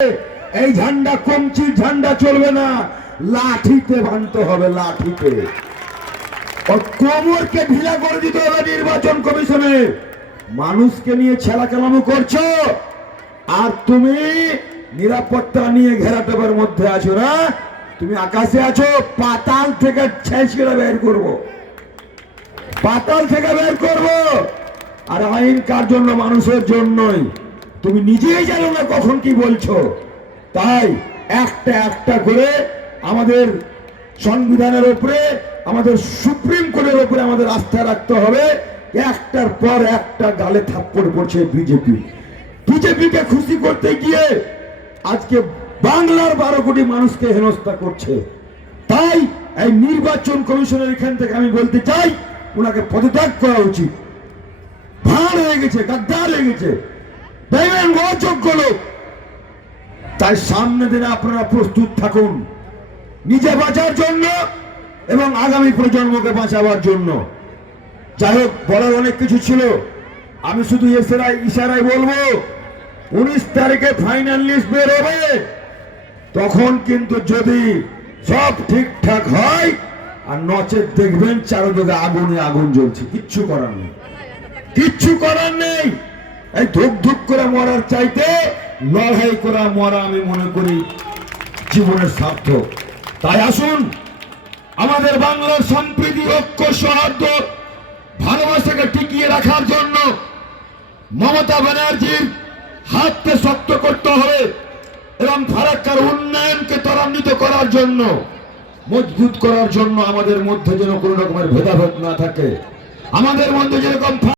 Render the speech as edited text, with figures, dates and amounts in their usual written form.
এই ঝান্ডা কমচির ঝান্ডা চলবে না, লাঠিতে বাঁধতে হবে, লাঠিতে। কোমরকে ঢিলা করে দিতে হবে নির্বাচন কমিশনে। মানুষকে নিয়ে ছেলা কেলামো করছো, আর তুমি নিরাপত্তা নিয়ে ঘেরাটোপের মধ্যে আছো না। তুমি আকাশে আছো, পাতাল থেকে ছেঁচড়ে বের করবো, পাতাল থেকে বের করবো। আর আইন কার জন্য? মানুষের জন্যই। তুমি নিজেই জানো না কখন কি বলছো। তাই একটা একটা করে আমাদের সংবিধানের উপরে, আমাদের সুপ্রিম কোর্টের উপরে আমাদের আস্থা রাখতে হবে। একটার পর একটা গালে থাপ্পড় পড়ছে বিজেপি। বিজেপিকে খুশি করতে গিয়ে আজকে বাংলার 12 কোটি মানুষকে হেনস্থা করছে। তাই এই নির্বাচন কমিশনের এখান থেকে আমি বলতে চাই, ওনাকে পদত্যাগ করা উচিত। ভাঁড় হয়ে গেছে, গাদ্দার হয়ে গেছে, দেখবেন অযোগ্য লোক। তাই সামনে দিনে আপনারা প্রস্তুত থাকুন, নিজে বাঁচার জন্য এবং আগামী প্রজন্মকে বাঁচাবার জন্য। যাই হোক, বলার অনেক কিছু ছিল, আমি শুধু ইশারায় বলবো, 19 তারিখে ফাইনাল লিস্ট বের হবে। তখন কিন্তু যদি সব ঠিকঠাক হয়, আর নচেত দেখবেন চারদিকে আগুনে আগুন জ্বলছে। কিচ্ছু করার নেই, কিচ্ছু করার নেই। এই ধুক ধুক করে মরার চাইতে লড়াই করা মরা আমি মনে করি জীবনের সার্থক। তাই আসুন, আমাদের বাংলার সম্প্রীতি, ঐক্য, সৌহার্দ্য, ভালোবাসাকে টিকিয়ে রাখার জন্য মমতা ব্যানার্জির হাতকে শক্ত করতে হবে এবং ফারাক্কার উন্নয়নকে ত্বরান্বিত করার জন্য, মজবুত করার জন্য আমাদের মধ্যে যেন কোনো রকমের ভেদাভেদ না থাকে। আমাদের মধ্যে যেরকম